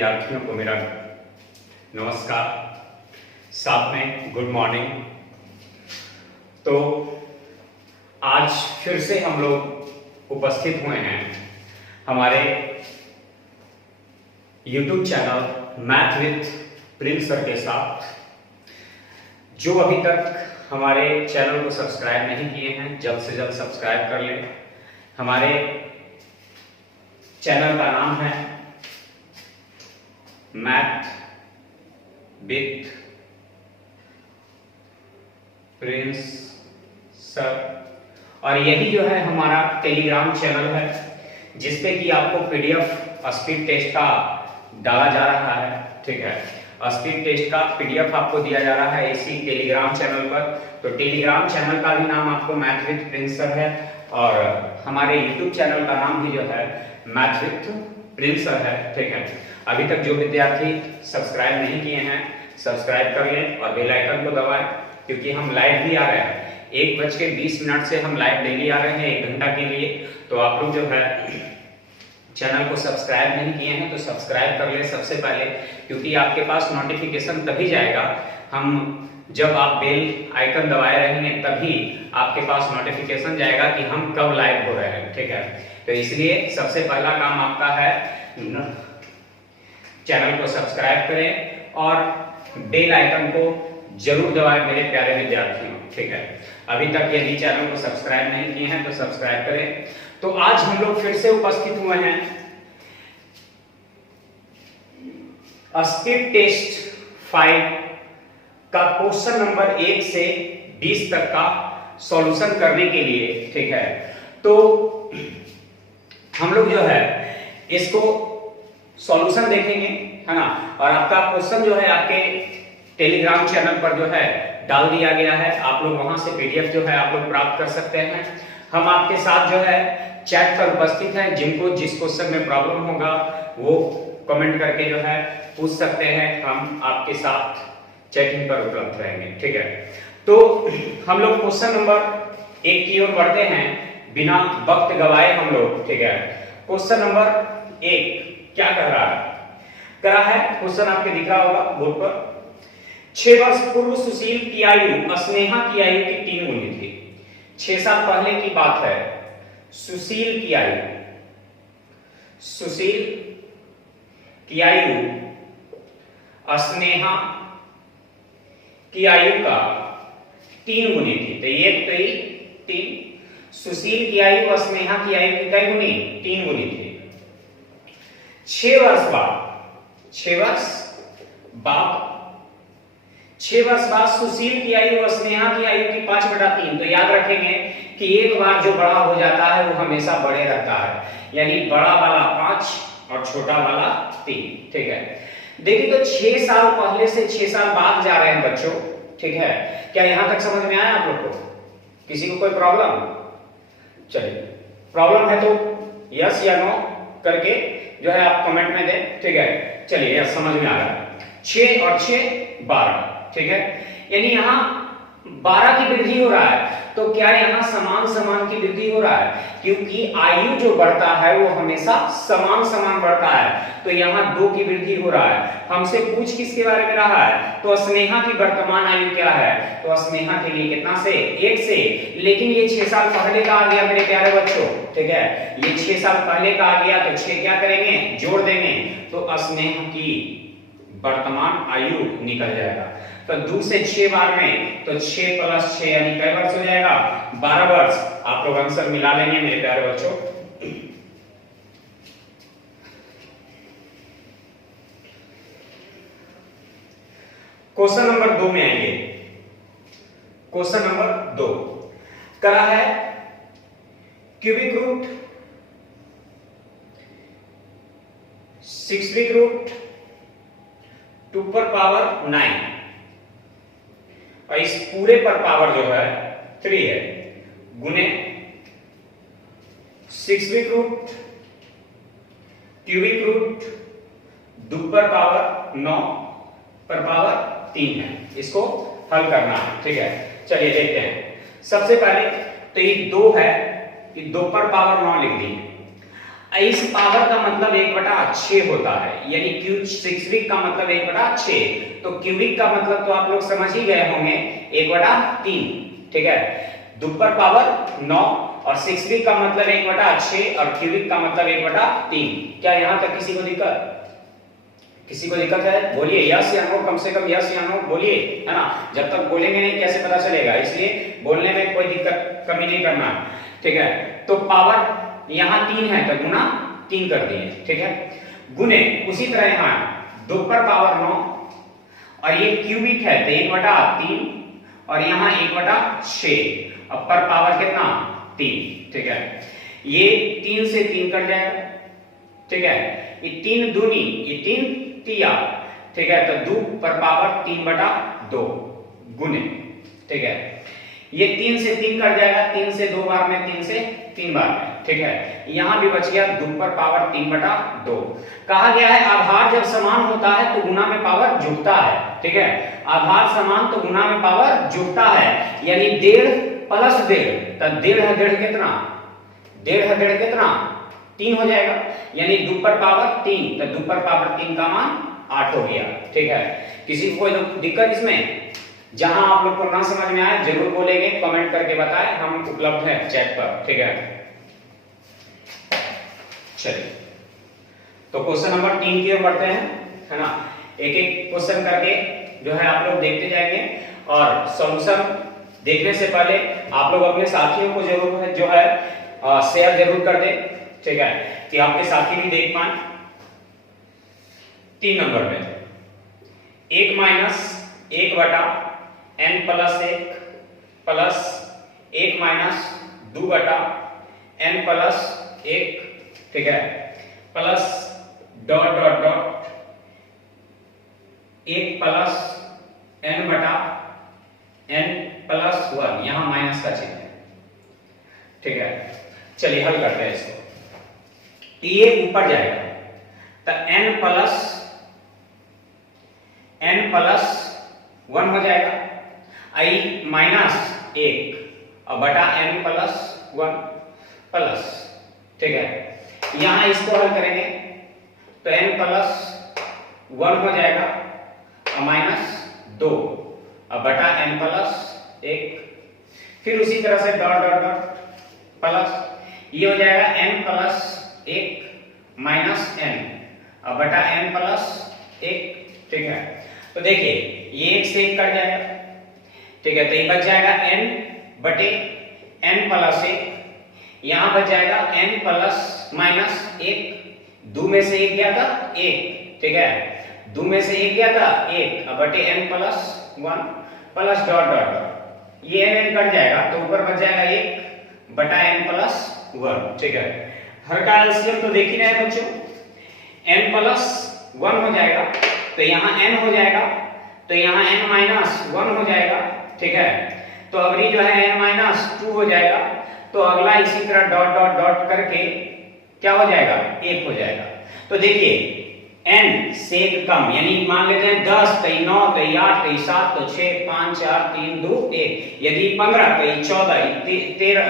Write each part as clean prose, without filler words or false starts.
विद्यार्थियों को मेरा नमस्कार, साथ में गुड मॉर्निंग। तो आज फिर से हम लोग उपस्थित हुए हैं हमारे YouTube channel math with Prince sir के साथ। जो अभी तक हमारे चैनल को सब्सक्राइब नहीं किए हैं, जल्द से जल्द सब्सक्राइब कर लें। हमारे चैनल का नाम है मैथ विद प्रिंस सर, और यही जो है हमारा टेलीग्राम चैनल है जिसपे कि आपको पीडीएफ स्पीड टेस्ट का डाला जा रहा है। ठीक है, स्पीड टेस्ट का पीडीएफ आपको दिया जा रहा है इसी टेलीग्राम चैनल पर। तो टेलीग्राम चैनल का भी नाम आपको मैथ विद प्रिंस सर है और हमारे यूट्यूब चैनल का नाम भी जो है मैथ विद प्रिंस सर है। ठीक है, अभी तक जो विद्यार्थी सब्सक्राइब नहीं किए हैं सब्सक्राइब कर लें और बेल आइकन को दबाएं, क्योंकि हम लाइव भी आ रहे हैं। 1:20 से हम लाइव डेली आ रहे हैं 1 घंटा के लिए। तो आप लोग जो है चैनल को सब्सक्राइब नहीं किए हैं तो सब्सक्राइब कर लें सबसे पहले, क्योंकि आपके पास नोटिफिकेशन तभी जाएगा जब आप बेल आइकन दबाए रहेंगे, तभी आपके पास नोटिफिकेशन जाएगा कि हम कब लाइव हो रहे हैं। ठीक है, तो इसलिए सबसे पहला काम आपका है चैनल को सब्सक्राइब करें और बेल आइकन को जरूर दबाएं मेरे प्यारे विद्यार्थियों। ठीक है, अभी तक यदि चैनल को सब्सक्राइब नहीं किए हैं तो सब्सक्राइब करें। तो आज हम लोग फिर से उपस्थित हुए हैं स्पीड टेस्ट 5 का क्वेश्चन नंबर 1 से 20 तक का सॉल्यूशन करने के लिए। ठीक है, तो हम लोग जो है इसको सॉल्यूशन देखेंगे, है ना। और आपका क्वेश्चन जो है आपके टेलीग्राम चैनल पर जो है डाल दिया गया है। आप लोग वहां से पीडीएफ जो है आप लोग प्राप्त कर सकते हैं। हम आपके साथ जो है चैट पर उपस्थित हैं। जिनको जिस क्वेश्चन में प्रॉब्लम होगा वो कमेंट करके जो है पूछ सकते हैं। हम आपके साथ चैटिंग पर उपलब्ध रहेंगे। ठीक है, तो हम लोग क्वेश्चन नंबर 1 की ओर बढ़ते हैं बिना वक्त गवाए हम लोग। ठीक है, क्वेश्चन नंबर 1 क्या कह रहा है? करा है क्वेश्चन आपके दिख रहा होगा बोर्ड पर। 6 वर्ष पूर्व सुशील की आयु स्नेहा की आयु की 3 गुनी थी। 6 साल पहले की बात है। सुशील की आयु स्नेहा की आयु का 3 गुनी थी। तो ये 3, सुशील की आयु स्नेहा की आयु की कई गुनी? 3 गुनी थी। 6 वर्ष बाद सुशील की आयु और स्नेहा की आयु की 5/3। तो याद रखेंगे कि एक बार जो बड़ा हो जाता है वो हमेशा बड़े रहता है, यानी बड़ा वाला 5 और छोटा वाला 3। ठीक है, देखिए तो 6 साल पहले से 6 साल बाद जा रहे हैं बच्चों। ठीक है, क्या यहां तक समझ में आया आप लोग को? किसी को कोई प्रॉब्लम? चलिए, प्रॉब्लम है तो यस या नो करके जो है आप कमेंट में दें। ठीक है, चलिए यस समझ में आ रहा है। 6 और 6 12। ठीक है, यानी यहाँ 12 की वृद्धि हो रहा है। तो क्या यहाँ समान की वृद्धि हो रहा है? क्योंकि आयु जो बढ़ता है वो हमेशा समान बढ़ता है। तो यहाँ 2 की वृद्धि हो रहा है। हमसे पूछ किसके बारे में रहा है? तो स्नेहा की वर्तमान आयु क्या है? तो स्नेहा के लिए कितना से? 1 से। लेकिन ये 6 साल पहले का आ गया मेरे प्यारे बच्चों। ठीक है, ये 6 साल पहले का आ गया तो 6 क्या करेंगे? जोड़ देंगे। तो स्नेहा की वर्तमान आयु निकल जाएगा। तो 2 से 6 बार में तो 6 + 6 यानी कई वर्ष हो जाएगा? 12 वर्ष। आप लोग आंसर मिला लेंगे मेरे प्यारे बच्चों। क्वेश्चन नंबर 2 में आएंगे। क्वेश्चन नंबर 2 करा है क्यूबिक रूट 6 रूट 2 पर पावर 9 और इस पूरे पर पावर जो है 3 है, गुने 6 रूट क्यूबिक रूट 2 पर पावर 9 पर पावर 3 है। इसको हल करना है। ठीक है, चलिए देखते हैं। सबसे पहले तो ये 2 है, ये 2 पर पावर 9 लिख दी। इस पावर का मतलब 1/6 होता है, यानी क्यूबिक का मतलब 1/6। तो क्यूबिक का मतलब तो आप लोग समझ ही गए होंगे 1/3, ठीक है। दुपर पावर 9 और 6 का मतलब 1/6 और क्यूबिक का मतलब 1/3। क्या यहां तक किसी को दिक्कत? किसी को दिक्कत है? बोलिए यस या नो, कम से कम यस या नो बोलिए, है ना। जब तक बोलेंगे नहीं कैसे पता चलेगा, इसलिए बोलने में कोई दिक्कत कमी नहीं करना, ठीक है। तो पावर यहां 3 है तो गुना 3 कर दिए, ठीक है। गुने उसी तरह यहां 2 पर पावर 9 और ये क्यूबिक है तो 1/3 और यहां 1/6 और पर पावर कितना 3, ठीक है। ये 3 से 3 कट जाएगा, ठीक है। ये 3 दूनी, ये 3 तिया, ठीक है। तो 2 पर पावर 3/2 गुने, ठीक है। ये 3 से 3 कट जाएगा, 3 से 2 बार में, 3 से 3 बार में, ठीक है। यहां भी बच गया 2 पर पावर 3/2। कहा गया है आधार जब समान होता है तो गुना में पावर जुड़ता है, ठीक है। आधार समान तो गुना में पावर जुड़ता है, यानी 1.5 प्लस 1.5 तो 1.5 कितना, 1.5 कितना 3 हो जाएगा, यानी 2 पर पावर 3 तो 2 पर पावर 3 का मान 8 हो गया, ठीक है। किसी को कोई दिक्कत इसमें? जहां आप लोग को ना समझ में आए जरूर बोलेंगे, कमेंट करके बताएं, हम उपलब्ध हैं चैट पर, ठीक है। चलिए तो क्वेश्चन नंबर 3 की ओर बढ़ते हैं, है ना। एक एक क्वेश्चन करके जो है आप लोग देखते जाएंगे और सॉल्यूशन देखने से पहले आप लोग अपने साथियों को जरूर जो है शेयर जरूर कर दें, ठीक है, कि आपके साथी भी देख पाए। 3 नंबर में 1 minus 1/n plus 1 plus 1 minus 2/n plus 1, ठीक है, plus dot dot dot 1 plus n/n plus 1, यहां माइनस का चिन्ह है, ठीक है। चलिए हल करते हैं इसको। ये ऊपर जाएगा तो n प्लस 1 हो जाएगा, i माइनस 1 और बटा n प्लस 1 प्लस, ठीक है। यहां इसको हल करेंगे तो n प्लस 1 हो जाएगा और माइनस 2 और बटा n प्लस 1, फिर उसी तरह से डॉट डॉट डॉट प्लस, ये हो जाएगा n प्लस 1 माइनस n और बटा n प्लस 1, ठीक है। तो देखिए ये 1 से 1 कट जाएगा, ठीक है। तो ये बच जाएगा n बटे n प्लस 1, यहां बच जाएगा n प्लस माइनस 1, 2 में से 1 गया था 1, ठीक है, 2 में से 1 गया था 1 और बटे n plus 1 plus dot dot dot, ये n कट जाएगा तो ऊपर बच जाएगा 1 बटा n प्लस 1, ठीक है। हर का एलसीएम तो देख ही रहे बच्चों, n प्लस 1 हो जाएगा तो यहाँ n हो जाएगा, तो यहाँ n माइनस 1 हो जाएगा, ठीक है। तो अगली जो है n माइनस 2 हो जाएगा, तो अगला इसी तरह डॉट डॉट डॉट करके क्या हो जाएगा 1 हो जाएगा। तो देखिए n से 1 कम, यानी मान लेते हैं 10 तो 9 तो 8 तो 7 तो 6 5 4 3 2 1, यदि 15 तो 14 13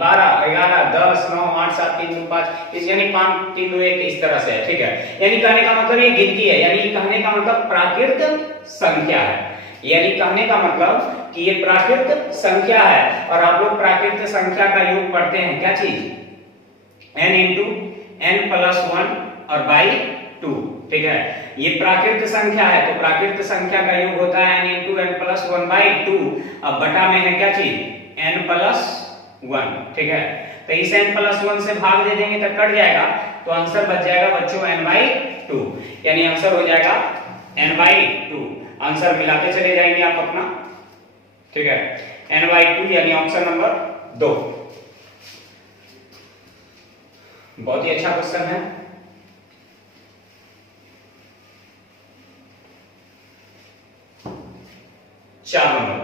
12 11 10 9 8 7 3 2 5, इस यानी 5 3 2 1 इस तरह से, ठीक है। यानी कहने का मतलब ये गिनती है, यानी कहने का मतलब प्राकृत संख्या है, यानी कहने का मतलब कि ये प्राकृत संख्या है। और आप लोग प्राकृत संख्या का योग पढ़ते हैं क्या चीज, n इंटू n प्लस 1 और बाई 2, ठीक है। ये प्राकृत संख्या है तो प्राकृत संख्या का योग होता है n into n plus 1 by 2, अब बटा में है क्या चीज n प्लस 1, ठीक है। तो इस n प्लस 1 से भाग दे देंगे तो कट जाएगा, तो आंसर बच जाएगा बच्चों n बाई 2, यानी आंसर हो जाएगा n बाई 2। आंसर मिलाते चले जाएंगे आप अपना, ठीक है, n बाई 2 यानी ऑप्शन नंबर 2। बहुत ही अच्छा क्वेश्चन है। चार नंबर,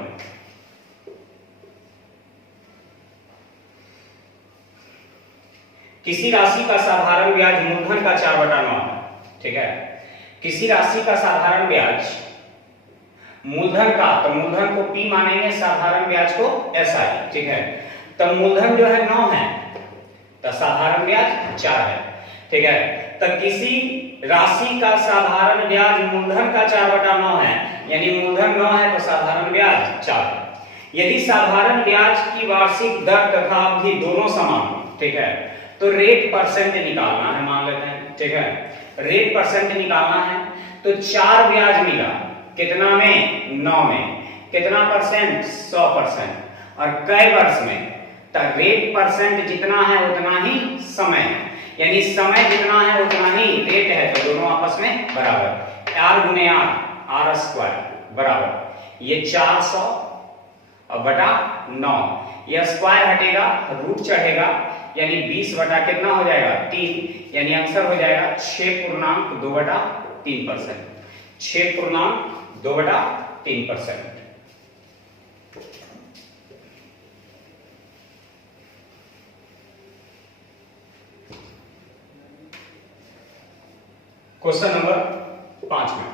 किसी राशि का साधारण ब्याज मूलधन का 4/9 है, ठीक है। किसी राशि का साधारण ब्याज मूलधन का, तो मूलधन को P मानेंगे, साधारण ब्याज को SI, ठीक है। तो मूलधन जो है 9 है तो साधारण ब्याज 4 है, ठीक है। तो किसी राशि का साधारण ब्याज मूलधन का 4/9 है, यानी मूलधन 9 है तो साधारण ब्याज 4। यदि साधारण ब्याज की वार्षिक दर तथा अवधि दोनों समान हो, ठीक है, तो रेट परसेंट निकालना है, मान लेते हैं, ठीक है, रेट परसेंट निकालना है। तो 4 ब्याज मिला कितना में, 9 में, कितना परसेंट, 100%, और कई वर्ष में, तो रेट परसेंट जितना है उतना ही समय है, यानी समय जितना है उतना ही रेट है, तो दोनों आपस में बराबर, r गुने r स्क्वायर बराबर ये 400 और बटा 9, यह स्क्वायर हटेगा, रूट चढ़ेगा, यानी 20 बटा कितना हो जाएगा, 3, यानी आंसर हो जाएगा 6.2/3%, 6.2/3%। क्वेश्चन नंबर 5 में,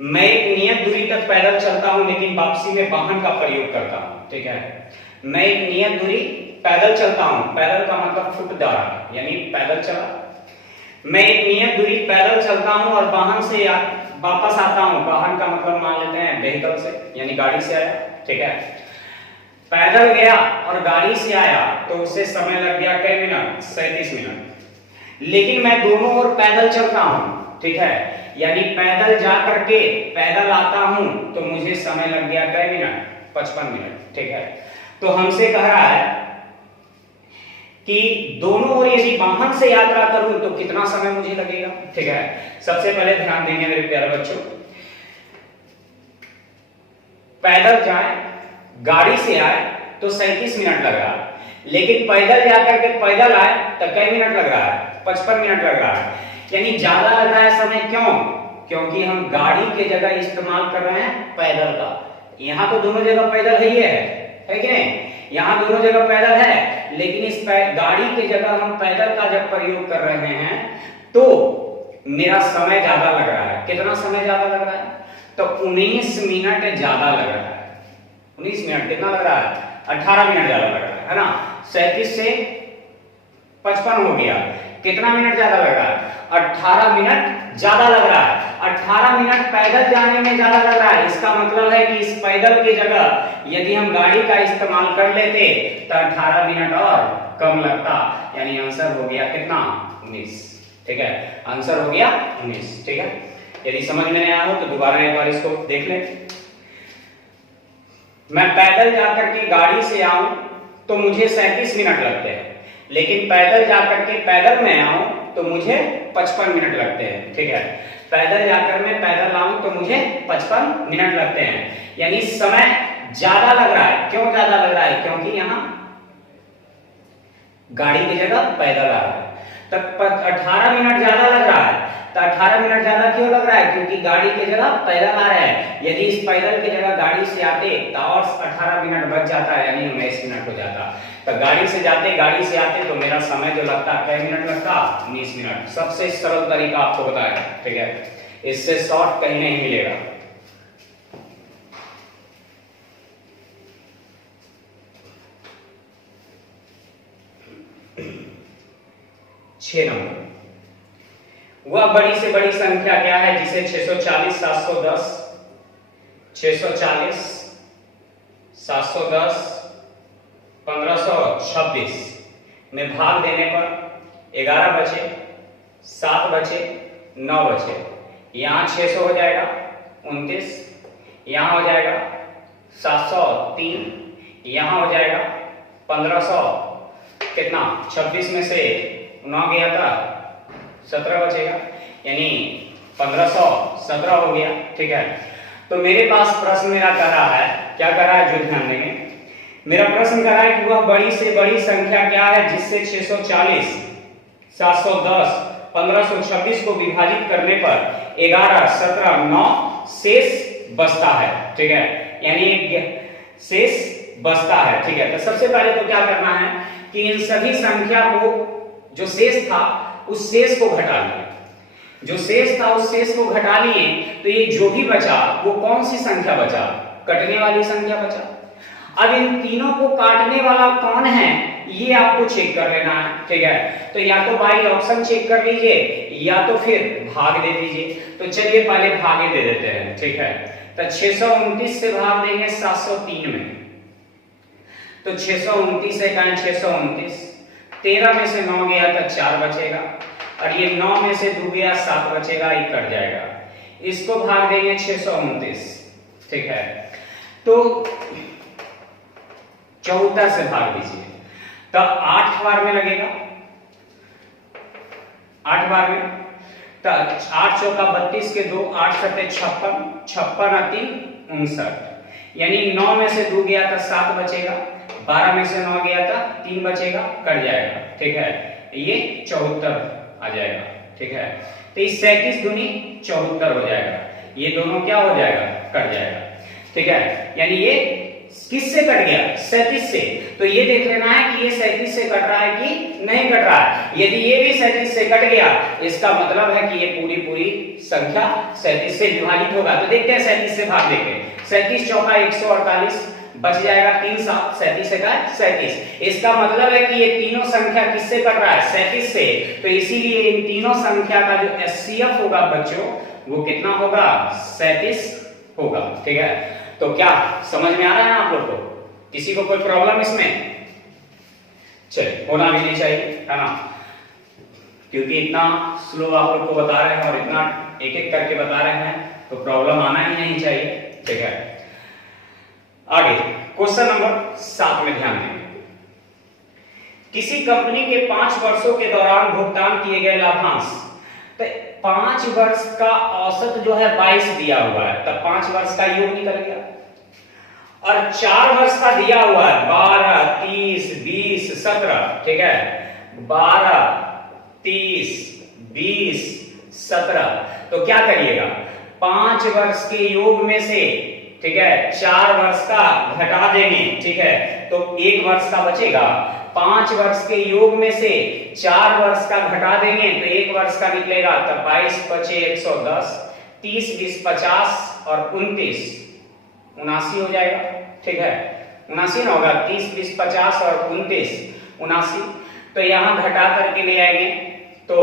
मैं एक नियत दूरी तक पैदल चलता हूं लेकिन वापसी में वाहन का प्रयोग करता हूं, ठीक है। मैं एक नियत दूरी पैदल चलता हूं, पैदल का मतलब फुट द्वारा, यानी पैदल चला। मैं एक नियत दूरी पैदल चलता हूं और वाहन से वापस आता हूं, वाहन का मतलब मान लेते हैं व्हीकल से, यानी गाड़ी से आया, ठीक है। पैदल गया और गाड़ी से आया तो उससे समय लग गया कई मिनट, 37 मिनट। लेकिन मैं दोनों ओर पैदल चलता हूं, ठीक है, यानी पैदल जा करके पैदल आता हूं तो मुझे समय लग गया कई मिनट, 55 मिनट, ठीक है। तो हमसे कह रहा है कि दोनों ओर यदि वाहन से यात्रा करूं तो कितना समय मुझे लगेगा, ठीक है। सबसे पहले ध्यान देंगे मेरे प्यारे बच्चों, पैदल जाए गाड़ी से आए तो 37 मिनट लग रहा है, लेकिन पैदल जाकर के पैदल आए तो कई मिनट लग रहा है, 55 मिनट लग रहा है, यानी ज्यादा लग रहा है समय। क्यों? क्योंकि हम गाड़ी के जगह इस्तेमाल कर रहे हैं पैदल का। यहां तो दोनों जगह पैदल है कि नहीं, यहां दोनों जगह पैदल है, लेकिन इस गाड़ी के जगह हम पैदल का जब प्रयोग कर रहे हैं तो मेरा समय ज्यादा लग रहा है। कितना समय ज्यादा लग रहा है? तो 19 मिनट ज्यादा लग रहा है। 19 मिनट कितना लग रहा है? 18 मिनट ज्यादा लग रहा है ना। 37 से 55 हो गया, कितना मिनट ज्यादा लग रहा है? 18 मिनट ज्यादा लग रहा है। 18 मिनट पैदल जाने में ज्यादा लग रहा है। इसका मतलब है कि इस पैदल की जगह यदि हम गाड़ी का इस्तेमाल कर लेते तो 18 मिनट और कम लगता, यानी आंसर हो गया कितना? 19, ठीक है। आंसर हो गया 19, ठीक है। यदि समझ में नहीं आया हो तो दोबारा एक बार इसको देख ले। मैं पैदल जाकर के गाड़ी से आऊं तो मुझे 37 मिनट लगते हैं, लेकिन पैदल जाकर के पैदल में आऊं तो मुझे 55 मिनट लगते हैं, ठीक है। पैदल जाकर मैं पैदल आऊं तो मुझे 55 मिनट लगते हैं, यानी समय ज्यादा लग रहा है। क्यों ज्यादा लग रहा है? क्योंकि यहां गाड़ी की जगह पैदल आ रहा है। तब 18 मिनट ज्यादा लग रहा है। तो 18 मिनट ज्यादा क्यों लग रहा है? क्योंकि गाड़ी की जगह पैदल आ रहा है। यदि इस पैदल की जगह गाड़ी से आते तो और 18 मिनट बच जाता है, यानी 19 मिनट हो जाता। तो गाड़ी से जाते गाड़ी से आते तो मेरा समय जो लगता कई मिनट लगता? 19 मिनट। सबसे सरल तरीका आपको बताया, ठीक है। इससे शॉर्ट कहीं नहीं मिलेगा। छह नंबर, वह बड़ी से बड़ी संख्या क्या है जिसे 640, 710, 640, 710, 1526 में भाग देने पर 11 बचे, 7 बचे, 9 बचे। यहां 600 हो जाएगा 29, यहां हो जाएगा 703, यहां हो जाएगा 1500 कितना? 26 में से 9 गया था, 17 बचेगा, यानी 1517 हो गया, ठीक है। तो मेरे पास प्रश्न मेरा कर रहा है, क्या कर रहा है जो ध्यान देंगे, मेरा प्रश्न कर रहा है कि वह बड़ी से बड़ी संख्या क्या है जिससे 640, 710, 1526 को विभाजित करने पर 11, 17, 9 शेष बचता है, ठीक है, यानी एक शेष बचता है, ठीक है। तो सबसे पहले तो क्या करना है कि इन सभी संख्या को, जो शेष था उस शेष को घटा लिए, जो शेष था उस शेष को घटा लिए, तो ये जो भी बचा वो कौन सी संख्या बचा? कटने वाली संख्या बचा। अब इन तीनों को काटने वाला कौन है ये आपको चेक कर लेना है, ठीक है। तो या तो बाई ऑप्शन चेक कर लीजिए या तो फिर भाग दे दीजिए। तो चलिए पहले भागे दे देते हैं, ठीक है। तो 629 से भाग देंगे 703 में, तो 629 है 629, 13 में से 9 गया तो 4 बचेगा, और ये 9 में से 2 गया 7 बचेगा, ये कट जाएगा। इसको भाग देंगे 629, ठीक है। तो 14 से भाग दीजिए, तो 8 बार में लगेगा, 8 बार में, तो 8 चौका 32 के 2, 8 सत्ते 56, 56 और 3 59, यानी 9 में से 2 गया तो 7 बचेगा, 12 में से 9 गया था 3 बचेगा, कट जाएगा, ठीक है। ये 74 आ जाएगा, ठीक है। तो इस 37 दूनी 74 हो जाएगा, ये दोनों क्या हो जाएगा, कट जाएगा, ठीक है। यानी ये किससे कट गया, 37 से। तो ये देख लेना है कि ये 37 से कट रहा है कि नहीं कट रहा है। यदि ये भी 37 से कट गया, इसका मतलब है कि ये पूरी संख्या 37 से विभाजित होगा। तो देखते हैं 37 से भाग देंगे, 37 चौका 148, बच जाएगा 3 7, 37 का 37। इसका मतलब है कि ये तीनों संख्या किससे कट रहा है, 37 से। तो इसीलिए इन तीनों संख्या का जो एचसीएफ होगा बच्चों, वो कितना होगा, 37 होगा, ठीक है। तो क्या समझ में आ रहा है आप लोग को, किसी को कोई प्रॉब्लम इसमें, चलिए होना भी नहीं चाहिए, है ना, क्योंकि इतना स्लो आप लोग को बता रहे हैं और इतना एक एक करके बता रहे हैं, तो प्रॉब्लम आना ही नहीं चाहिए, ठीक है। आगे क्वेश्चन नंबर 7 में ध्यान देंगे। किसी कंपनी के 5 वर्षों के दौरान भुगतान किए गए लाभांश, तो 5 वर्ष का औसत जो है 22 दिया हुआ है, तब 5 वर्ष का योग निकल गया, और 4 वर्ष का दिया हुआ है 12 30 20 17, ठीक है, 12 30 20 17। तो क्या करिएगा, 5 वर्ष के योग में से, ठीक है, 4 वर्ष का घटा देंगे, ठीक है, तो 1 वर्ष का बचेगा। 5 वर्ष के योग में से 4 वर्ष का घटा देंगे तो 1 वर्ष का निकलेगा, तो 22 बचे 110, 30 20 50 और 29 79 हो जाएगा, ठीक है, 79 ना होगा, 30 20 50 और 29 79। तो यहां घटा करके ले आएंगे तो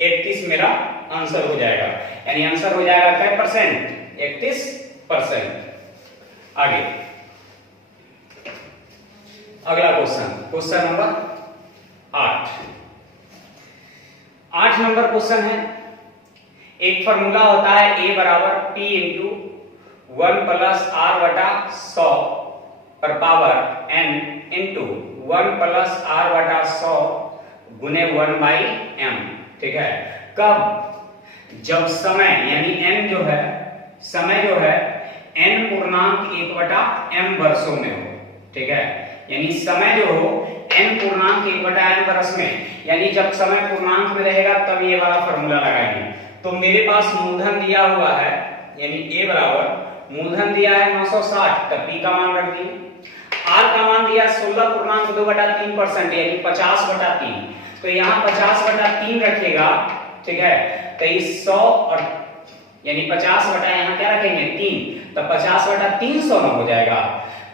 31 मेरा आंसर हो जाएगा, यानी आंसर हो जाएगा क्या परसेंट, 31%। आगे अगला question, question number 8 number question है। एक फॉर्मूला होता है A बराबर P इंटू 1 प्लस R बटा 100 पर power N into 1 plus R बटा 100 गुने 1/m, ठीक है। कब, जब समय यानी n जो है, समय जो है n पूर्णांक 1/m वर्षों में हो, ठीक है, यानी समय जो हो n पूर्णांक 1/n वर्ष में, यानी जब समय पूर्णांक में रहेगा तब ये वाला फॉर्मूला लगाएंगे। तो मेरे पास मूलधन दिया हुआ है, यानी A बराबर मूलधन दिया है 960, तब P का मान रख दिए, R का मान दिया 16.2/3%, यानी 50/3, तो यहाँ 50/3 रखिएगा, ठीक है। तो इस 100 और यानी 50 बटा यहाँ क्या रखेंगे 3, तो 50/300 में हो जाएगा।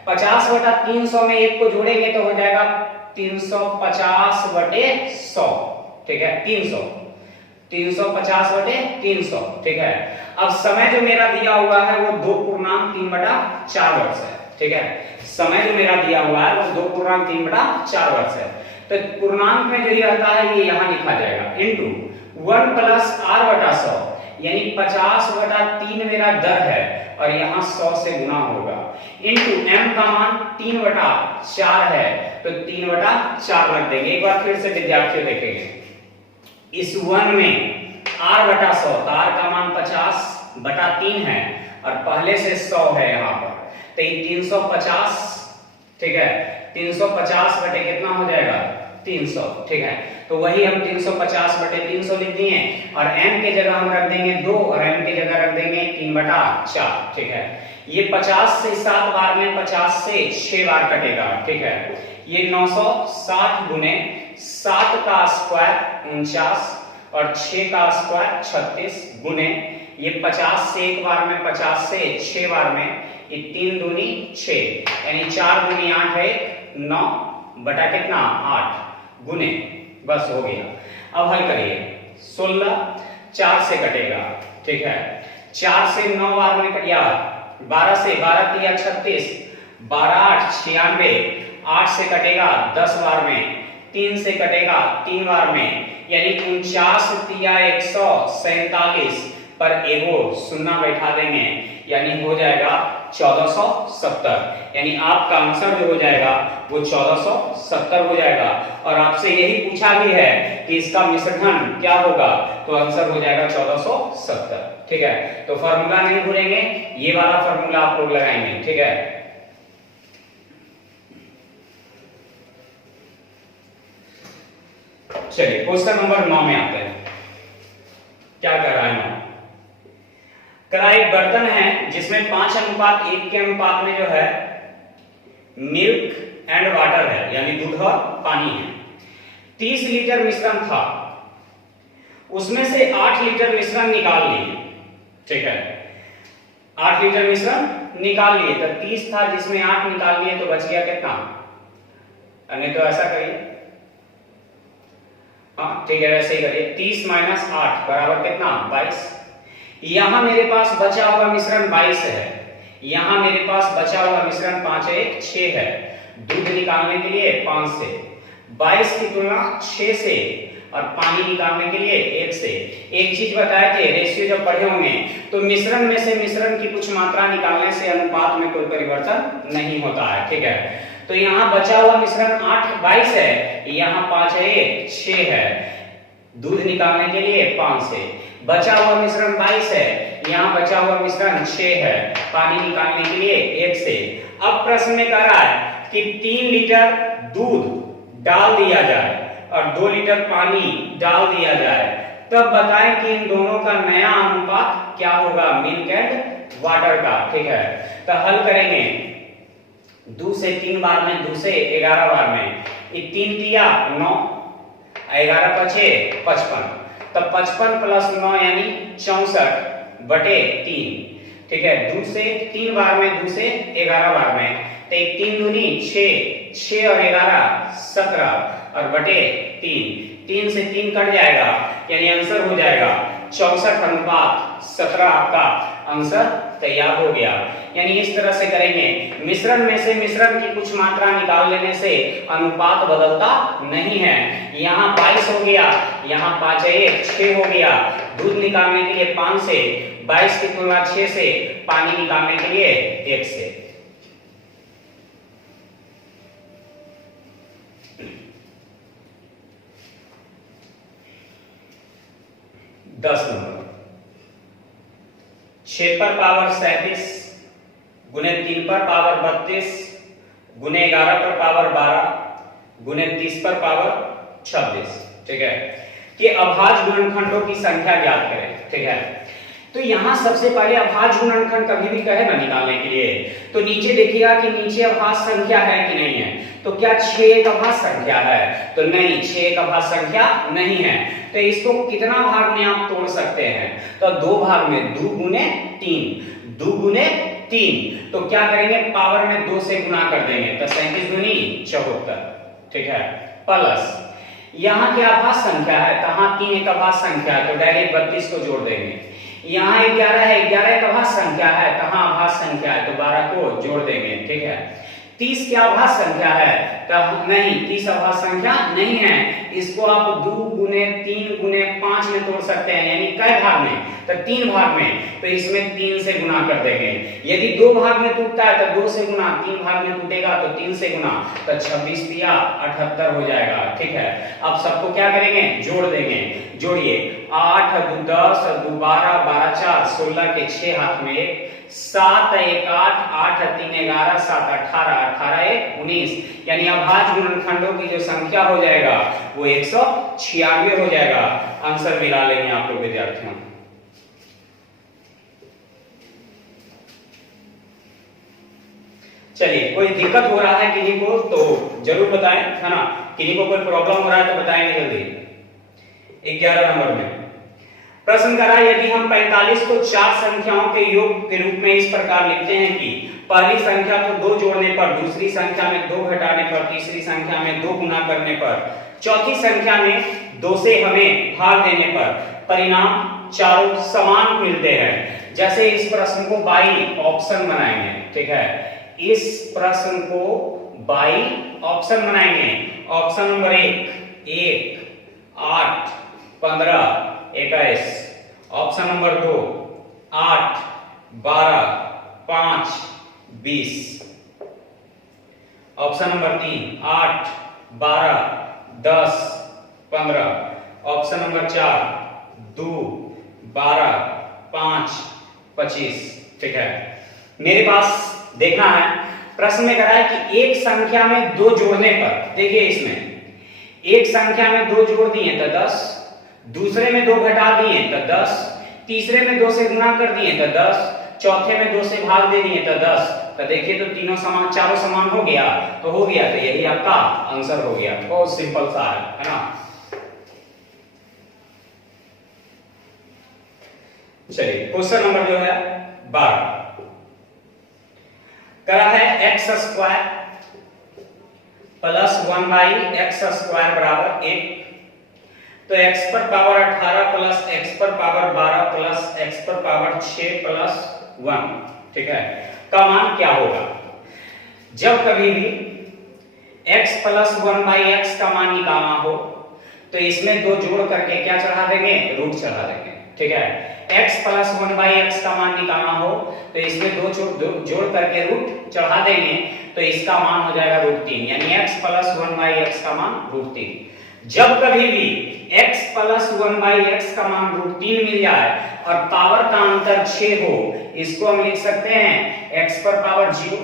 50/300 में एक को जोड़ेंगे तो हो जाएगा 350/100, ठीक है, 350/300, ठीक है। अब समय जो मेरा दिया हुआ है वो 2.3/4 वर्ष है, ठीक है। समय जो मेरा दिया हुआ है वो 2.3/4 वर्ष है। तो पूर्णांक में जो ये रहता है ये यहाँ लिखा जाएगा, इंटू 1 प्लस R बटा 100, यानी 50/3 मेरा दर है और यहाँ 100 से गुना होगा, इंटू m का मान 3/4 है, तो 3/4 रख देंगे। एक बार फिर से विद्यार्थी देखेंगे, इस 1 में R बटा 100, तो R का मान 50/3 है और पहले से 100 है यहाँ पर, तो ये 350, ठीक है, 350 बटे कितना हो जाएगा 300, ठीक है। तो वही हम 350/300 लिख दिए और m के जगह हम रख देंगे 2 और m के जगह रख देंगे 3/4, ठीक है। ये 50 से 7 बार में 50 से 6 बार कटेगा, ठीक है। ये 960 गुने 7 का स्क्वायर 49 और 6 का स्क्वायर 36 गुने ये 50 से 1 बार में 50 से 6 बार में, ये 3 दूनी 6, यानी 4 दूनी 8 है 9 बटा कितना 8 गुने, बस हो गया। अब हल करिए 16 4 से कटेगा, ठीक है, 4 से 9 बार में कटिया, 12 से 12 तिया 36, 12 8 96, 8 से कटेगा 10 बार में, 3 से कटेगा 3 बार में, यानी 49 तिया 147 पर एगो शून्य बैठा देंगे, यानी हो जाएगा 1470। यानी आपका आंसर जो हो जाएगा वो 1470 हो जाएगा। और आपसे यही पूछा भी है कि इसका मिश्रण क्या होगा, तो आंसर हो जाएगा 1470, ठीक है। तो फॉर्मूला नहीं भूलेंगे, ये वाला फॉर्मूला आप लोग लगाएंगे, ठीक है। चलिए क्वेश्चन नंबर 9 में आते हैं। क्या कर रहा है 9? करा एक बर्तन है जिसमें 5:1 के अनुपात में जो है मिल्क एंड वाटर है, यानी दूध और पानी है। 30 लीटर मिश्रण था, उसमें से 8 लीटर मिश्रण निकाल लिए, ठीक है, 8 लीटर मिश्रण निकाल लिए, तो 30 था जिसमें 8 निकाल लिए, तो बच गया कितना? नहीं तो ऐसा करिए, हाँ ठीक है, वैसे ही करिए, 30 - 8 बराबर कितना? 22। यहां मेरे पास बचा हुआ मिश्रण 22 है, यहां मेरे पास बचा हुआ मिश्रण 5 1 6 है। दूध निकालने के लिए 5 से, 22 की तुलना 6 से, और पानी निकालने के लिए 1 से। एक चीज बताए थे, रेशियो जब पढ़े होंगे, तो मिश्रण में से मिश्रण की कुछ मात्रा निकालने से अनुपात में कोई परिवर्तन नहीं होता है, ठीक है। तो यहाँ बचा हुआ मिश्रण 22 है, यहाँ 5 1 6 है। दूध निकालने के लिए 5 से, बचा हुआ मिश्रण 22 है, यहाँ बचा हुआ मिश्रण 6 है, पानी निकालने के लिए 1 से। अब प्रश्न में कह रहा है कि 3 लीटर दूध डाल दिया जाए और 2 लीटर पानी डाल दिया जाए, तब बताएं कि इन दोनों का नया अनुपात क्या होगा, मिल्क एंड वाटर का, ठीक है। तो हल करेंगे 2 से 3 बार में, 2 से 11 बार में, 3 तिया 9, 11 पछे 55, तब 55 + 9 यानी 64/3, ठीक है। 2 से 3 बार में, 2 से 11 बार में, तो 3 दूनी 6, 6 और 11 17 और बटे 3 से 3 कट जाएगा, यानी आंसर हो जाएगा 64:17। आपका आंसर तैयार हो गया। यानी इस तरह से करेंगे, मिश्रण में से मिश्रण की कुछ मात्रा निकाल लेने से अनुपात बदलता नहीं है। यहाँ 22 हो गया, यहाँ 5 1 6 हो गया। दूध निकालने के लिए 5 से, 22 की तुलना 6 से, पानी निकालने के लिए 1 से। दस नंबर, 6 पर पावर 37 गुने 3 पर पावर 32 गुने 11 पर पावर 12 गुने 30 पर पावर 26, ठीक है, कि अभाज्य गुणनखंडों की संख्या ज्ञात करें, ठीक है। तो यहां सबसे पहले अभाज्य गुणनखंड कभी भी कहे ना निकालने के लिए, तो नीचे देखिएगा कि नीचे अभाज्य संख्या है कि नहीं है। तो क्या 6 एक अभाज्य संख्या है? तो नहीं, 6 एक अभाज्य संख्या नहीं है। तो इसको कितना भाग में आप तोड़ सकते हैं? तो 2 भाग में, 2 गुने 3, 2 गुने 3। तो क्या करेंगे, पावर में 2 से गुना कर देंगे, तो 37 दूनी 74, ठीक है, प्लस यहाँ क्या अभाज्य संख्या है, कहाँ 3 एक अभाज्य संख्या है, तो डायरेक्ट 32 को जोड़ देंगे। यहाँ 11 है, 11 एक अभाज्य संख्या है, कहाँ अभाज्य संख्या है, तो 12 को जोड़ देंगे, ठीक है। 30 क्या अभाज्य संख्या है? तो नहीं, 30 अभाज्य संख्या नहीं है। इसको आप 2 गुने 3 गुने 5 में तोड़ सकते हैं, यानी कई भाग में, तो 3 भाग में, तो इसमें 3 से गुना कर देंगे। यदि 2 भाग में टूटता है तो 2 से गुना, 3 भाग में टूटेगा तो 3 से गुना, तो 26 पिया 78 हो जाएगा, ठीक है। अब सबको क्या करेंगे, जोड़ देंगे। जोड़िए, 8 2 10 2 12 12 4 16 के 6 हाथ में 1, 7 1 8 8 3 11 7 18 18 1 19, यानी अभाज्य गुणनखंडों की जो संख्या हो जाएगा वो 196 हो जाएगा। आंसर मिला लेंगे आप लोग विद्यार्थियों। चलिए, कोई दिक्कत हो रहा है किन्हीं को तो जरूर बताएं, है ना। किन्हीं को कोई प्रॉब्लम हो रहा है तो बताएंगे जल्दी। 11 नंबर में प्रश्न करा यदि हम 45 को 4 संख्याओं के योग के रूप में इस प्रकार लिखते हैं कि पहली संख्या को 2 जोड़ने पर, दूसरी संख्या में 2 घटाने पर, तीसरी संख्या में 2 गुना करने पर, चौथी संख्या में 2 से हमें भाग देने पर परिणाम चारों समान मिलते हैं। जैसे इस प्रश्न को बाई ऑप्शन बनाएंगे, ठीक है, इस प्रश्न को बाई ऑप्शन बनाएंगे। Option number 1 8 15 21, option number 2 8 12 5 20, option number 3 8 12 10 15, option number 4 2 12 5 25, ठीक है। मेरे पास देखना है, प्रश्न में कहा है कि एक संख्या में 2 जोड़ने पर, देखिए इसमें एक संख्या में 2 जोड़ दिए तो 10, दूसरे में 2 घटा दिए तो 10, तीसरे में 2 से गुना कर दिए तो 10, चौथे में 2 से भाग दे दिए तो 10। तो देखिए तो तीनों समान, चारों समान हो गया, तो हो गया, तो यही आपका आंसर हो गया। बहुत सिंपल सा है ना। चलिए क्वेश्चन नंबर जो है 12 करा है x स्क्वायर प्लस 1/x² बराबर 1। तो x पर पावर 18 प्लस x पर पावर 12 प्लस x पर पावर 6 प्लस 1, ठीक है, का मान क्या होगा? जब कभी भी x प्लस 1/x का मान निकालना हो तो इसमें 2 जोड़ करके क्या चढ़ा देंगे? रूट चढ़ा देंगे, ठीक है। x प्लस 1/x का मान निकालना हो तो इसमें 2 जोड़ करके रूट चढ़ा देंगे, तो इसका मान हो जाएगा √3, यानी x प्लस 1/x का मान √3। जब कभी भी x प्लस 1/x का मान √3 मिल जाए और पावर का अंतर 6 हो, इसको हम लिख सकते हैं x पर पावर 0।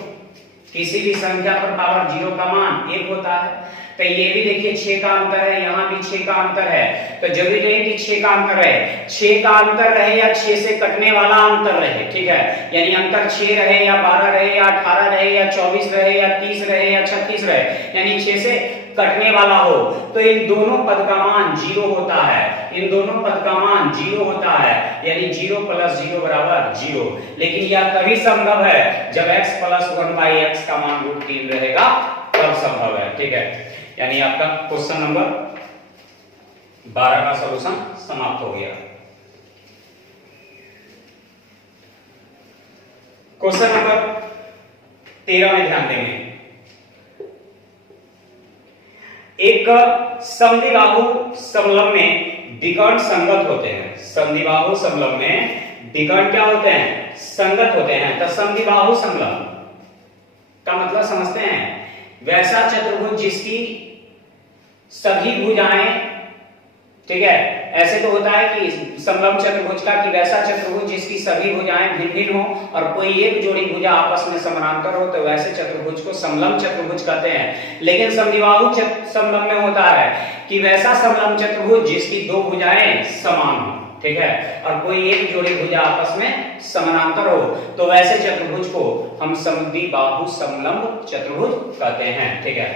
किसी भी संख्या पर पावर 0 का मान 1 होता है। तो ये भी देखिए 6 का अंतर है, यहाँ भी 6 का अंतर है, तो जरूरी नहीं कि 6 का अंतर रहे, 6 का अंतर रहे या 6 से कटने वाला अंतर रहे, ठीक है, यानी अंतर 6 रहे या 12 रहे या 18 रहे या 24 रहे या 30 रहे या 36 रहे, यानी 6 से कटने वाला हो, तो इन दोनों पद का मान 0 होता है, इन दोनों पद का मान 0 होता है, यानी 0 प्लस 0 बराबर 0। लेकिन यह तभी संभव है जब x प्लस 1/x का मान √3 रहेगा, तब संभव है, ठीक है। यानी आपका क्वेश्चन नंबर 12 का सॉल्यूशन समाप्त हो गया। क्वेश्चन नंबर 13 में ध्यान देंगे। एक समद्विबाहु समलंब में विकर्ण संगत होते हैं। समद्विबाहु समलंब में विकर्ण क्या होते हैं? संगत होते हैं। तो समद्विबाहु समलंब का मतलब समझते हैं, वैसा चतुर्भुज जिसकी सभी भुजाएं, ठीक है, ऐसे तो होता है कि समलंब चतुर्भुज का कि वैसा चतुर्भुज जिसकी सभी भुजाएं भिन्न भिन्न हो और कोई एक जोड़ी भुजा आपस में समानांतर हो, तो वैसे चतुर्भुज को समलंब चतुर्भुज कहते हैं। लेकिन समद्विबाहु समलंब में होता है कि वैसा समलंब चतुर्भुज जिसकी 2 भुजाएं समान हो, ठीक है, और कोई एक जोड़ी भुजा आपस में समानांतर हो, तो वैसे चतुर्भुज को हम समद्विबाहु समलंब चतुर्भुज कहते हैं, ठीक है।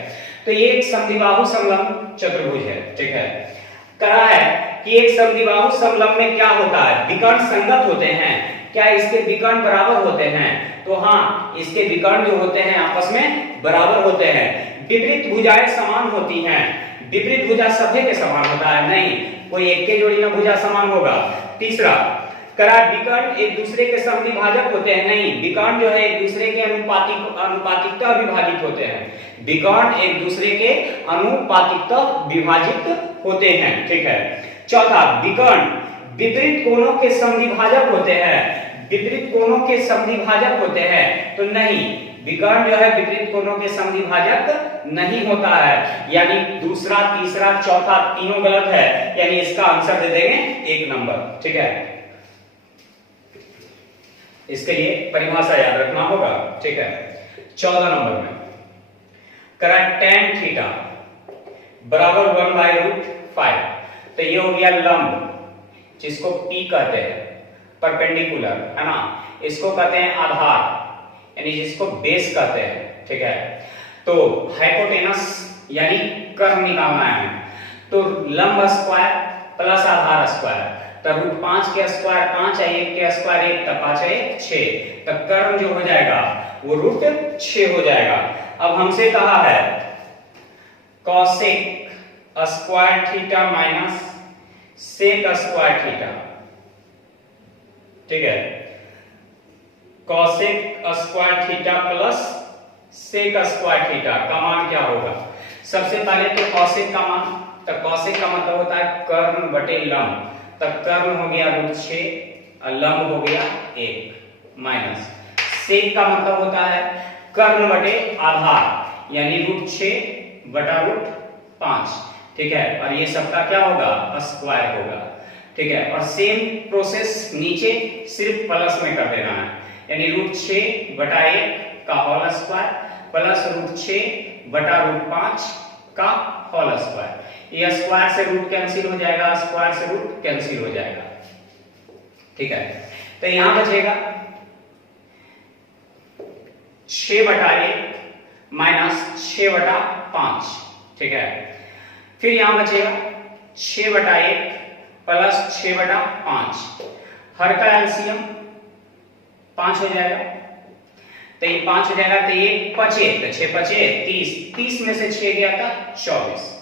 तो ये एक समद्विबाहु समलंब चतुर्भुज है, ठीक है। कहा है कि एक समद्विबाहु समलंब में क्या होता है? विकर्ण संगत होते हैं। क्या इसके विकर्ण बराबर होते हैं? तो हाँ, इसके विकर्ण जो होते हैं आपस में बराबर होते हैं। विपरीत भुजाएं समान होती हैं। विपरीत भुजा सभी के समान होता है? नहीं, कोई एक के जोड़ी में भुजा समान होगा। तीसरा, करा विकर्ण एक दूसरे के समद्विभाजक होते हैं? नहीं, विकर्ण जो है एक दूसरे के अनुपातिकता विभाजित होते हैं। विकर्ण एक दूसरे के अनुपातिकता विभाजित होते हैं, ठीक है। चौथा, विकर्ण विपरीत कोणों के समद्विभाजक होते हैं। विपरीत कोणों के समद्विभाजक होते हैं? तो नहीं, विकर्ण जो है विपरीत कोणों के समद्विभाजक नहीं होता है। यानी दूसरा, तीसरा, चौथा तीनों गलत है, यानी इसका आंसर दे देंगे 1 नंबर, ठीक है। इसके लिए परिभाषा याद रखना होगा, ठीक है। 14 नंबर में करा tan थीटा बराबर 1/√5। तो ये हो गया लंब, जिसको P कहते हैं, परपेंडिकुलर, है ना। इसको कहते हैं आधार, यानी जिसको बेस कहते हैं, ठीक है। तो हाइपोटेनस यानी कर्व निकालना है, तो लंब स्क्वायर प्लस आधार स्क्वायर। तो √5 के स्क्वायर 5 है, 1 के स्क्वायर 1, तो 5 है 1 6, तो कर्म जो हो जाएगा वो √6 हो जाएगा। अब हमसे कहा है cosec square theta minus sec square theta, ठीक है, cosec square theta plus sec square theta का मान क्या होगा। सबसे पहले तो कॉसेक का मान, तो कॉसेक का मतलब होता है कर्ण बटे लंब, तो कर्ण हो गया √6 और लंब हो गया 1 माइनस सेक का मतलब होता है कर्ण बटे आधार यानी √6 बटा √5, ठीक है, और ये सबका क्या होगा स्क्वायर होगा, ठीक है। और सेम प्रोसेस नीचे सिर्फ प्लस में कर देना है, यानी √6 बटा 1 का होल स्क्वायर प्लस √6 बटा √5 का होल स्क्वायर। ये स्क्वायर से रूट कैंसिल हो जाएगा, स्क्वायर से रूट कैंसिल हो जाएगा, ठीक है। तो यहां बचेगा 6 बटा 1 माइनस 6 बटा 5, ठीक है। फिर यहां बचेगा 6 बटा 1 प्लस 6 बटा 5, हर का एलसीएम 5 हो जाएगा, तो ये 5 हो जाएगा, तो ये बचे, तो 6 बचे 30, 30 में से 6 गया था 24,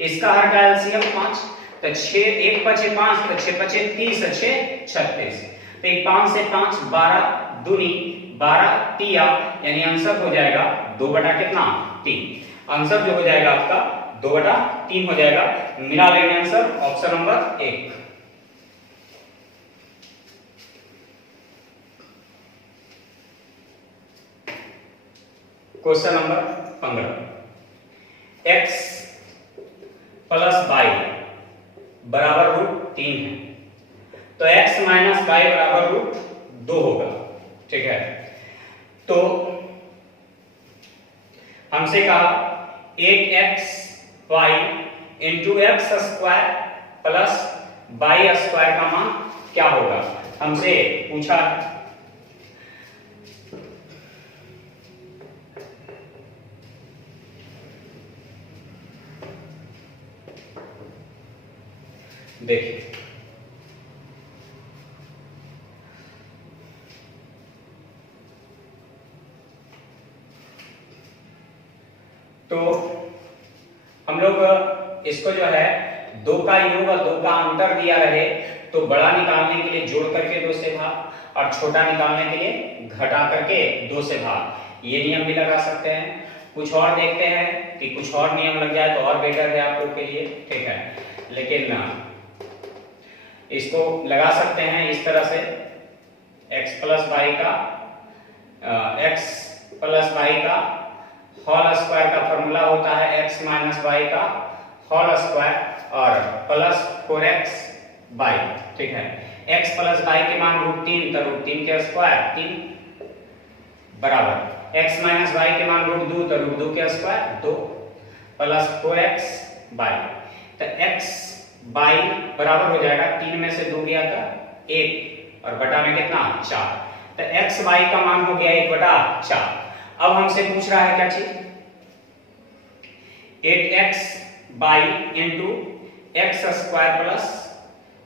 इसका हर का एलसीएम 5, तो 6 1 बचे 5, तो 6 बचे 30 6 36, तो 5 से 5 12 दूनी 12 तिया, यानी आंसर हो जाएगा 2 बटा कितना 3, आंसर जो हो जाएगा आपका 2 बटा 3 हो जाएगा। मिला लेंगे answer option number 1। Question number 15, x plus y बराबर √3 है, तो x माइनस y बराबर √2 होगा, ठीक है। तो हमसे कहा 8x y into X square plus y square का मान क्या होगा, हमसे पूछा। देखिए तो हम लोग इसको जो है 2 का योग और 2 का अंतर दिया रहे तो बड़ा निकालने के लिए जोड़ करके 2 से भाग और छोटा निकालने के लिए घटा करके 2 से भाग, ये नियम भी लगा सकते हैं। कुछ और देखते हैं कि कुछ और नियम लग जाए तो और बेटर है आप लोग के लिए, ठीक है। लेकिन इसको लगा सकते हैं इस तरह से x प्लस वाई का होल स्क्वायर का फॉर्मूला होता है x माइनस वाई का होल स्क्वायर और प्लस 4x वाई, ठीक है। x प्लस वाई के मान √3, तो √3 के स्क्वायर 3 बराबर x माइनस वाई के मान √2, तो √2 के स्क्वायर 2 प्लस 4x वाई, तो x वाई बराबर हो जाएगा 3 में से 2 गया था 1 और बटा में कितना 4, तो x वाई का मान हो गया 1 बटा 4। अब हमसे पूछ रहा है क्या चीज 8x Y into X square plus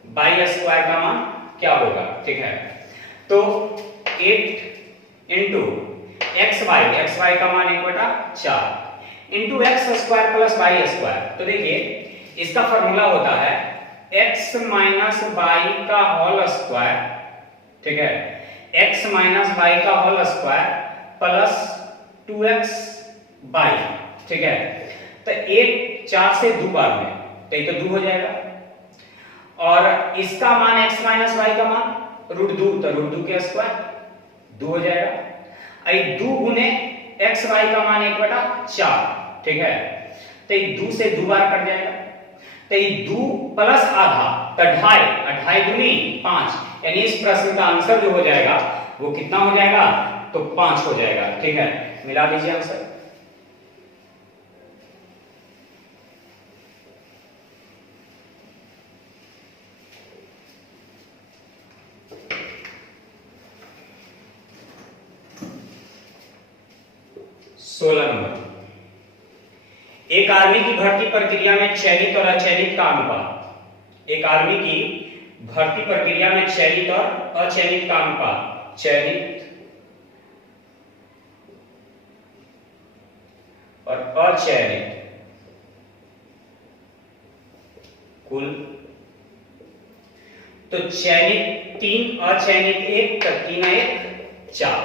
Y square का मान क्या होगा, ठीक है। तो 8 इंटू एक्स वाई का मान 1 बटा 4 into X square plus Y square, तो देखिए इसका फॉर्मूला होता है x माइनस वाई का होल स्क्वायर, ठीक है, x माइनस वाई का whole square plus 2x Y, ठीक है। तो 1 4 से 2 बार में, तो ये तो 2 हो जाएगा और इसका मान x माइनस वाई का मान √2, तो √2 के स्क्वायर 2 हो जाएगा। ये 2 गुने x वाई का मान 1 बटा 4, ठीक है, तो ये 2 से 2 बार कट जाएगा, तो ये 2 प्लस आधा, तो 2.5 2.5 दूनी 5, यानी इस प्रश्न का आंसर जो हो जाएगा वो कितना हो जाएगा, तो 5 हो जाएगा, ठीक है। मिला दीजिए आंसर। सोलह नंबर, एक आर्मी की भर्ती प्रक्रिया में चयनित और अचयनित का अनुपात, एक आर्मी की भर्ती प्रक्रिया में चयनित और अचयनित का अनुपात, चयनित और अचयनित कुल, तो चयनित 3, अचयनित 1, तो 3 1 4,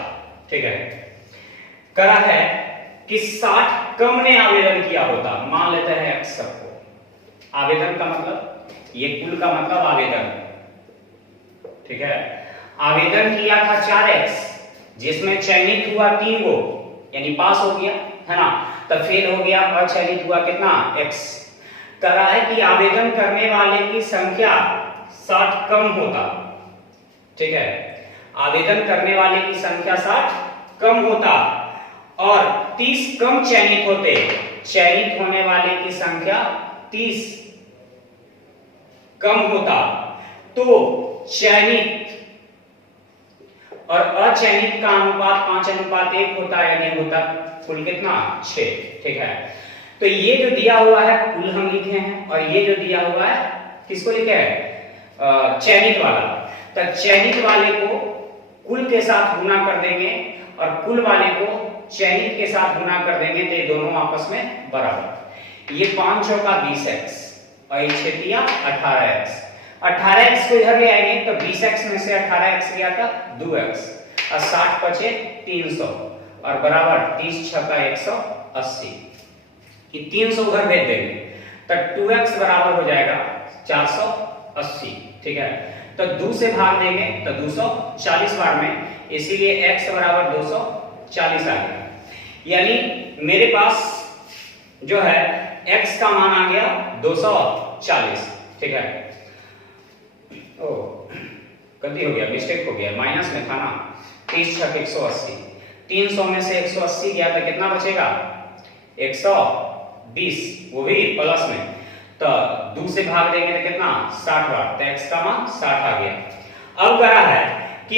ठीक है। करा है कि 60 कम ने आवेदन किया होता, मान लेते हैं x सबको, आवेदन का मतलब ये कुल का मतलब आवेदन, ठीक है। आवेदन किया था 4x, जिसमें चयनित हुआ 3 गो, यानी पास हो गया, है ना, तो फेल हो गया, अचयनित हुआ कितना x। करा है कि आवेदन करने वाले की संख्या 60 कम होता, ठीक है, आवेदन करने वाले की संख्या 60 कम होता और 30 कम चयनित होते, चयनित होने वाले की संख्या 30 कम होता, तो चयनित और अचयनित का अनुपात 5:1 होता, यानी होता कुल कितना 6, ठीक है। तो ये जो दिया हुआ है कुल हम लिखे हैं, और ये जो दिया हुआ है किसको लिखे है, चयनित वाला, तो चयनित वाले को कुल के साथ गुना कर देंगे और कुल वाले को चयनित के साथ गुना कर देंगे, तो ये दोनों आपस में बराबर। ये 5 चौका 20x और 18x, 18x को इधर ले आएंगे तो 20x में से 18x गया था 2x और 60 बचे 300 और बराबर 30 छक्का 180, ये 300 उधर भेज देंगे तो 2x बराबर हो जाएगा 480, ठीक है। तो 2 से भाग देंगे तो 240 बार में, इसीलिए x बराबर 240 आ गया, यानी मेरे पास जो है x का मान आ गया 240, ठीक है। ओ गलती हो गया, मिस्टेक हो गया, माइनस में था ना, 30 छक 180, 300 में से 180 गया तो कितना बचेगा 120, वो भी प्लस में, तो 2 से भाग देंगे तो कितना 60 बार, तो x का मान 60 आ गया। अब करा है कि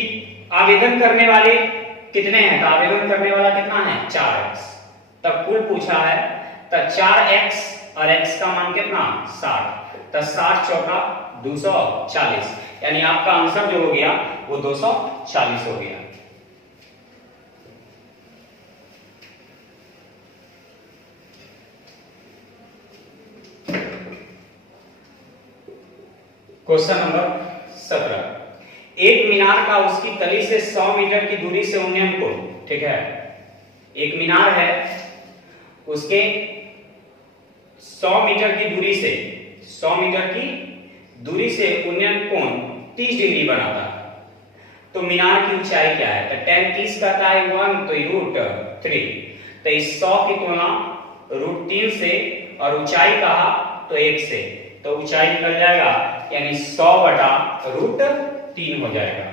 आवेदन करने वाले कितने हैं, तो आवेदन करने वाला कितना है 4x, तब कुल पूछा है तो 4x और x का मान कितना 60, तो 60 चौका 240, यानी आपका आंसर जो हो गया वो 240 हो गया। क्वेश्चन नंबर 17, एक मीनार का उसकी तली से 100 मीटर की दूरी से उन्नयन कोण, ठीक है, एक मीनार है, उसके 100 मीटर की दूरी से, 100 मीटर की दूरी से उन्नयन कोण 30 डिग्री बनाता है, तो मीनार की ऊंचाई क्या है, तो tan 30 कहता है 1, तो √3, तो इस 100 की तुलना √3 से और ऊंचाई कहा तो 1 से, तो ऊंचाई निकल जाएगा, यानी 100 बटा √3 हो जाएगा।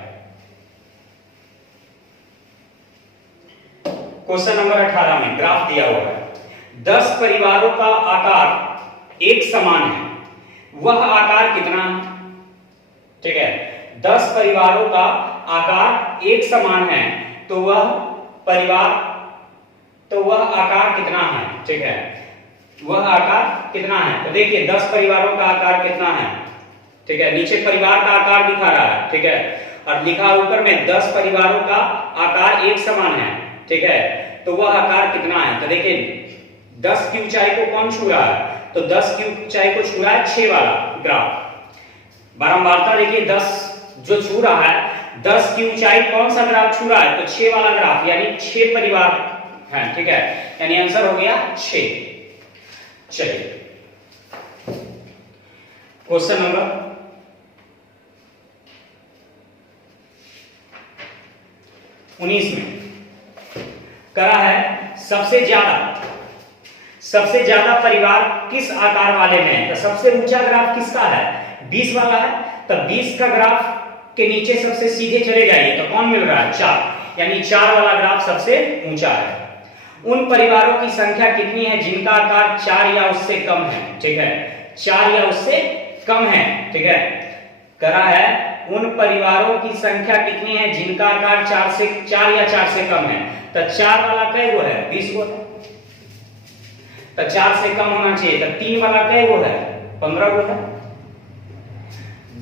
क्वेश्चन नंबर 18 में ग्राफ दिया हुआ है, 10 परिवारों का आकार एक समान है, वह आकार कितना है, ठीक है, 10 परिवारों का आकार एक समान है, तो वह आकार कितना है, ठीक है, वह आकार कितना है, तो देखिए 10 परिवारों का आकार कितना है, ठीक है, नीचे परिवार का आकार दिखा रहा है, ठीक है, और लिखा ऊपर में 10 परिवारों का आकार एक समान है, ठीक है, तो वह आकार कितना है, तो देखिए 10 की ऊंचाई को कौन छू रहा है, तो 10 की ऊंचाई को छू रहा है 6 वाला ग्राफ, बारंबारता देखिए 10 जो छू रहा है, 10 की ऊंचाई कौन सा ग्राफ छू रहा है, तो 6 वाला ग्राफ, यानी 6 परिवार है, ठीक है, यानी आंसर हो गया 6। चलिए क्वेश्चन नंबर 19 में करा है, सबसे ज्यादा परिवार किस आकार वाले हैं, तो सबसे ऊंचा ग्राफ किसका है 20 वाला है, तो 20 का ग्राफ के नीचे सबसे सीधे चले जाइए तो कौन मिल रहा है 4, यानी 4 वाला ग्राफ सबसे ऊंचा है। उन परिवारों की संख्या कितनी है जिनका आकार 4 या उससे कम है, ठीक है, 4 या उससे कम है, ठीक है, करा है उन परिवारों की संख्या कितनी है जिनका आकार 4 या 4 से कम है, तो 4 वाला कै गो है 20 गो है, तो 4 से कम होना चाहिए, तो 3 वाला कै गो है 15 गो है,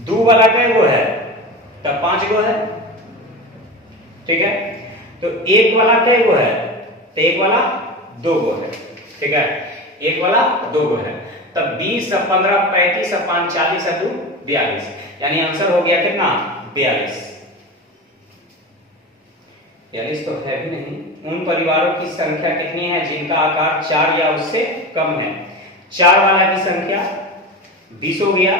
2 वाला कई गो है, तब 5 गो है, ठीक है। तो 1 वाला कई गो है, तो 1 वाला 2 गो है, ठीक है। 1 वाला 2 गो है, तब 20 और 15 35 और 5 40 और 2 42, यानी आंसर हो गया कितना 42। 42 तो है भी नहीं। उन परिवारों की संख्या कितनी है जिनका आकार 4 या उससे कम है। 4 वाला की संख्या 20 हो गया,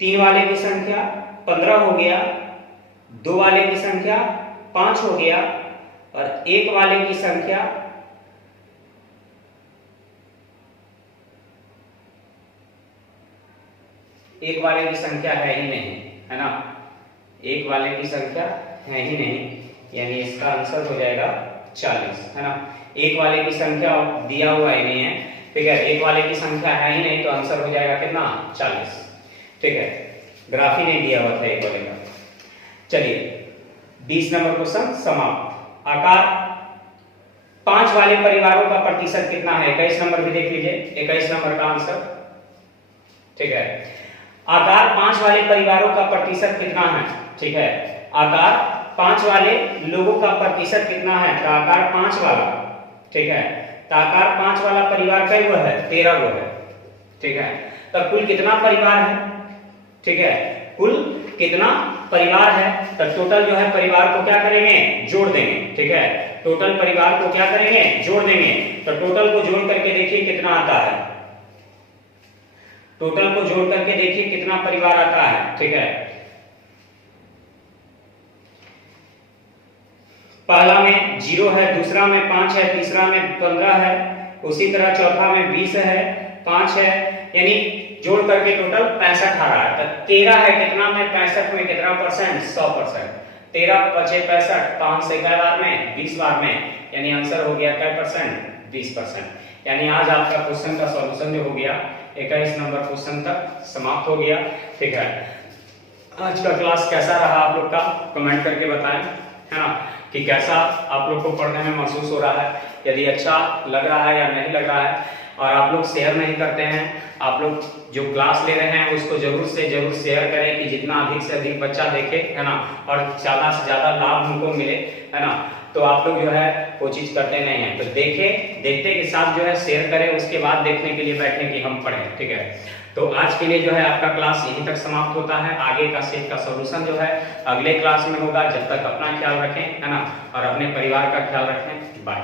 3 वाले की संख्या 15 हो गया, 2 वाले की संख्या 5 हो गया, और 1 वाले की संख्या 1 वाले की संख्या है ही नहीं, है ना। 1 वाले की संख्या है ही नहीं, यानी इसका आंसर हो जाएगा 40, है ना। 1 वाले की संख्या दिया हुआ ही नहीं है, ठीक है। 1 वाले की संख्या है ही नहीं, तो आंसर हो जाएगा कितना 40, ठीक है। ग्राफ ही नहीं दिया हुआ था 1 वाले का। चलिए 20 नंबर क्वेश्चन समाप्त। आकार 5 वाले परिवारों का प्रतिशत कितना है? 21 नंबर भी देख लीजिए, 21 नंबर का आंसर, ठीक है। आकार 5 वाले परिवारों का प्रतिशत कितना है? ठीक है, आकार 5 वाले लोगों का प्रतिशत कितना है? तो आकार 5 वाला, ठीक है। तो आकार 5 वाला परिवार कई गो है? 13 गो है, ठीक है। तो कुल कितना परिवार है? ठीक है, कुल कितना परिवार है? तो टोटल जो है परिवार को क्या करेंगे? जोड़ देंगे, ठीक है। टोटल परिवार को क्या करेंगे? जोड़ देंगे। तो टोटल को जोड़ करके देखिए कितना आता है। टोटल को जोड़ करके देखिए कितना परिवार आता है, ठीक है। पहला में 0 है, दूसरा में 5 है, तीसरा में 15 है, उसी तरह चौथा में 20 है, 5 है, यानी जोड़ करके टोटल 65 आ रहा है। तो 13 है कितना में? 65 में कितना परसेंट? 100%। 13 5 65, 5 से कई बार में? 20 बार में, यानी आंसर हो गया क्या परसेंट? 20%। यानी आज आपका क्वेश्चन का सॉल्यूशन जो हो गया 21 नंबर क्वेश्चन तक समाप्त हो गया, ठीक है। आज का क्लास कैसा रहा आप लोग का कमेंट करके बताएं, है ना, कि कैसा आप लोग को पढ़ने में महसूस हो रहा है, यदि अच्छा लग रहा है या नहीं लग रहा है। और आप लोग शेयर नहीं करते हैं, आप लोग जो क्लास ले रहे हैं उसको जरूर से जरूर शेयर करें कि जितना अधिक से अधिक बच्चा देखे, है ना, और ज्यादा से ज्यादा लाभ उनको मिले, है ना। तो आप लोग जो है वो चीज करते नहीं है, तो देखें, देखते के साथ जो है शेयर करें, उसके बाद देखने के लिए बैठे कि हम पढ़ें, ठीक है। तो आज के लिए जो है आपका क्लास यहीं तक समाप्त होता है। आगे का सेट का सॉल्यूशन जो है अगले क्लास में होगा। जब तक अपना ख्याल रखें, है ना, और अपने परिवार का ख्याल रखें। बाय।